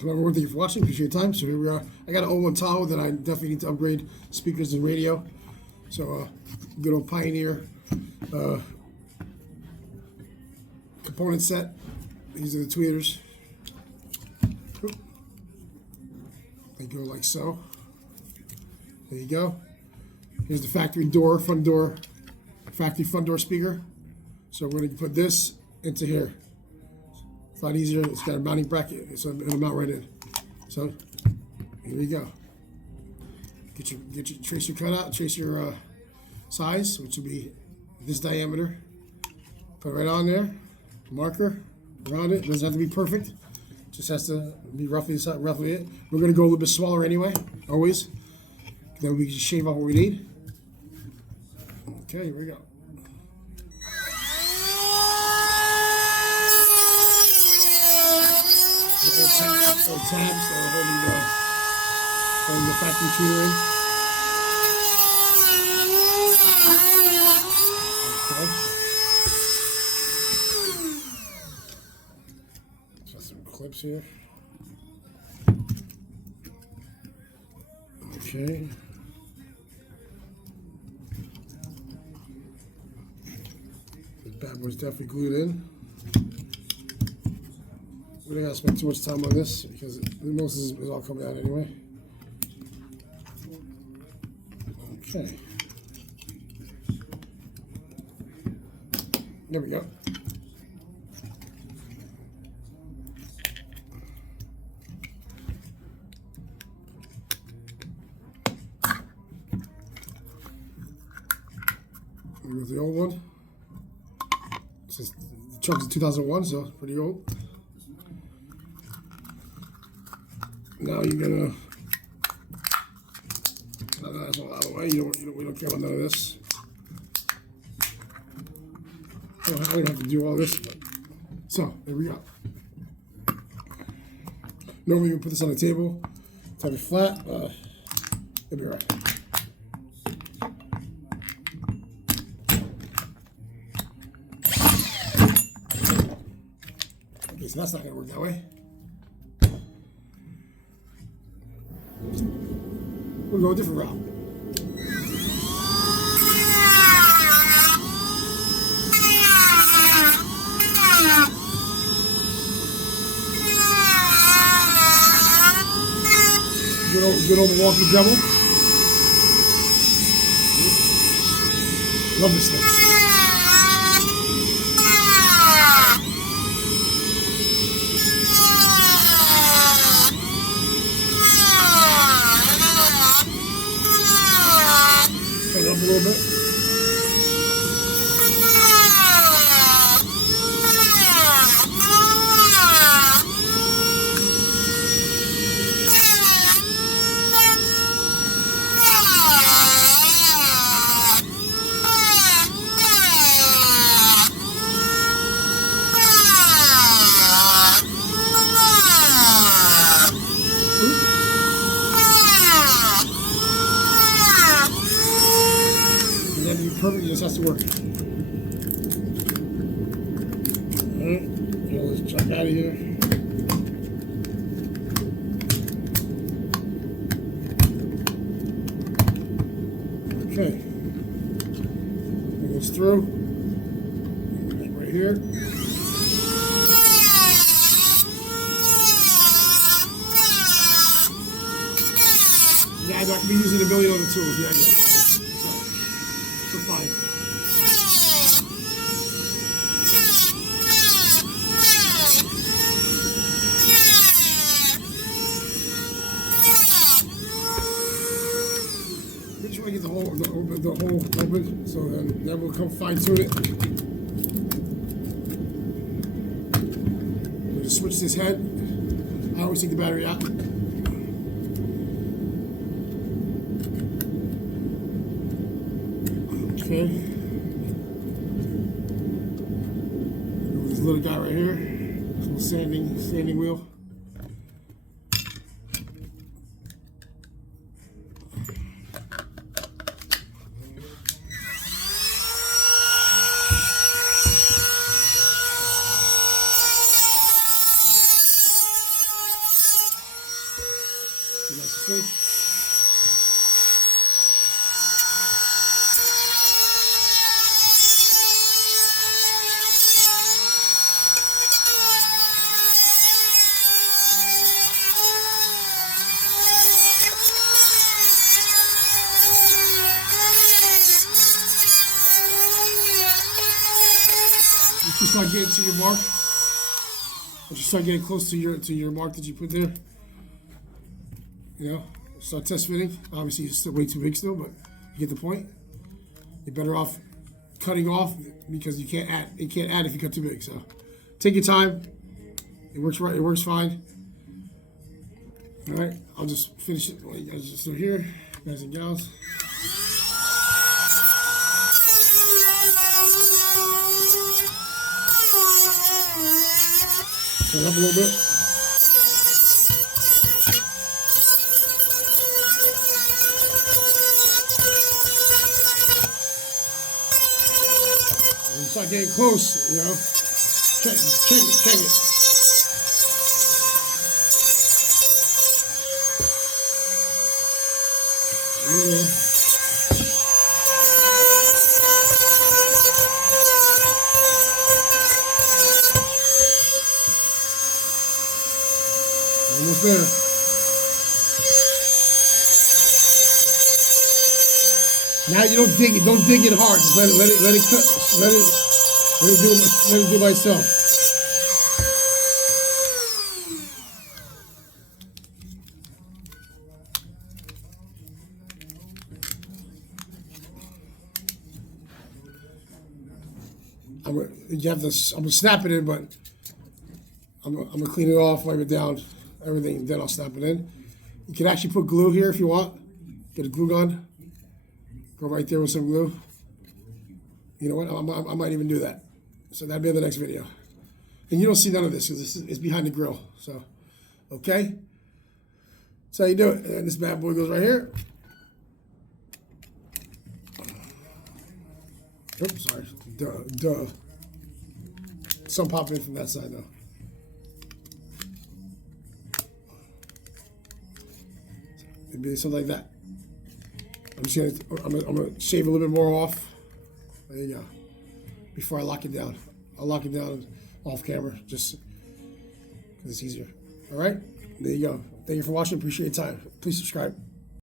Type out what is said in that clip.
So everyone, thank you for watching. Appreciate your time. So here we are. I got an 01 Tahoe that I definitely need to upgrade speakers and radio. So good old Pioneer component set. These are the tweeters. They go like so. There you go. Here's the factory door, front door, factory front door speaker. So we're going to put this into here. It's a lot easier. It's got a mounting bracket, so it'll mount right in. So here we go. Get your tracer cut out, trace your size, which will be this diameter. Put it right on there. Marker around it. Doesn't have to be perfect. Just has to be roughly it. We're going to go a little bit smaller anyway, always. Then we can shave off what we need. Okay, here we go. Old tabs that are holding the factory tuner in. Okay. Just some clips here. Okay. This bad boy's definitely glued in. We don't have to spend too much time on this because most of this is all coming out anyway. Okay. There we go. Here's the old one. The truck's 2001, so pretty old. Now you're gonna. That's all out of the way. We don't care about none of this. I don't have to do all this, but so there we go. Normally we put this on the table, type it flat. It'll be right. Okay, so that's not gonna work that way. We'll go a different route. Good old Milwaukee Dremel. Love this thing. Turn it up a little bit. Perfect, it just has to work. Alright, get this truck out of here. Okay. Pull this through. Right here. Yeah, I could be using a million other tools. Yeah. Fine. Make sure I get the hole open, so then we'll come fine tune it. We'll just switch this head. I always take the battery out. Okay. This little guy right here, this little sanding wheel. Get nice and sleep. Once you start getting to your mark, once you start getting close to your mark that you put there, you know, start test fitting. Obviously, it's still way too big still, but you get the point. You're better off cutting off because you can't add. You can't add if you cut too big. So, take your time. It works right. It works fine. All right, I'll just finish it while you guys are still here, guys and gals. Turn up a little bit. When you start getting close, you know, check it. Yeah. Almost there. Now you don't dig it. Don't dig it hard. Just let it cut. Let it do by itself. I'm gonna snap it in, but I'm gonna clean it off, wipe it down, everything, then I'll snap it in. You can actually put glue here if you want. Get a glue gun. Go right there with some glue. You know what? I might even do that. So that'll be in the next video. And you don't see none of this because it's behind the grill. So, okay. That's how you do it. And this bad boy goes right here. Oops, sorry. Duh. Some pop in from that side though. It'd be something like that. I'm gonna shave a little bit more off. There you go. Before I lock it down. I'll lock it down off camera just because it's easier. All right? There you go. Thank you for watching. Appreciate your time. Please subscribe.